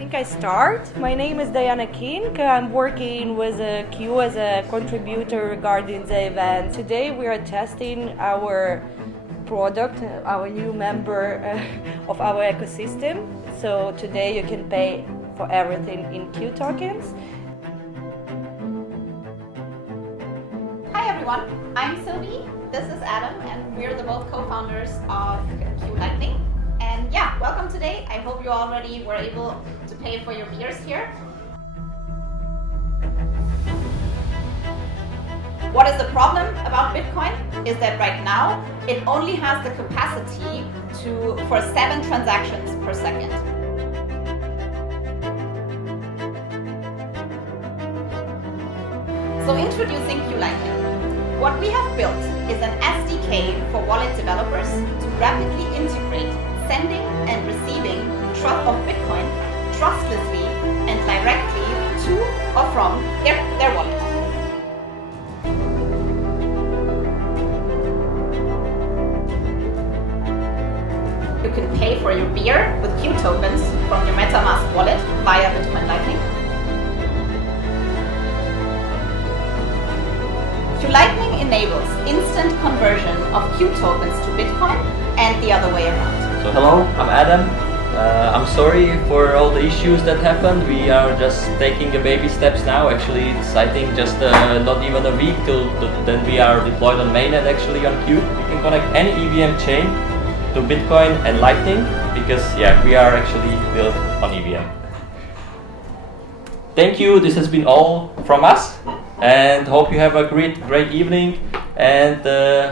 think I start. My name is Diana King. I'm working with Q as a contributor regarding the event. Today we are testing our product, our new member of our ecosystem. So today you can pay for everything in Q tokens. Hi everyone, I'm Sylvie, this is Adam, and we're the both co-founders of QLightning. And yeah, welcome today. I hope you already were able to pay for your beers here. What is the problem about Bitcoin is that right now it only has the capacity for 7 transactions per second. So introducing QLightning. What we have built is an SDK for wallet developers to rapidly integrate sending and receiving of Bitcoin trustlessly and directly to or from their wallet. You can pay for your beer with Q tokens from your MetaMask wallet via Bitcoin Lightning. QLightning enables instant conversion of Q tokens to Bitcoin and the other way around. So hello, I'm Adam. I'm sorry for all the issues that happened. We are just taking the baby steps now. Actually, it's I think just not even a week till then we are deployed on mainnet actually on Q. We can connect any EVM chain to Bitcoin and Lightning because yeah, we are actually built on EVM. Thank you. This has been all from us, and hope you have a great evening. And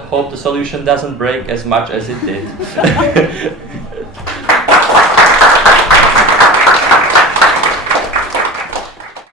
hope the solution doesn't break as much as it did.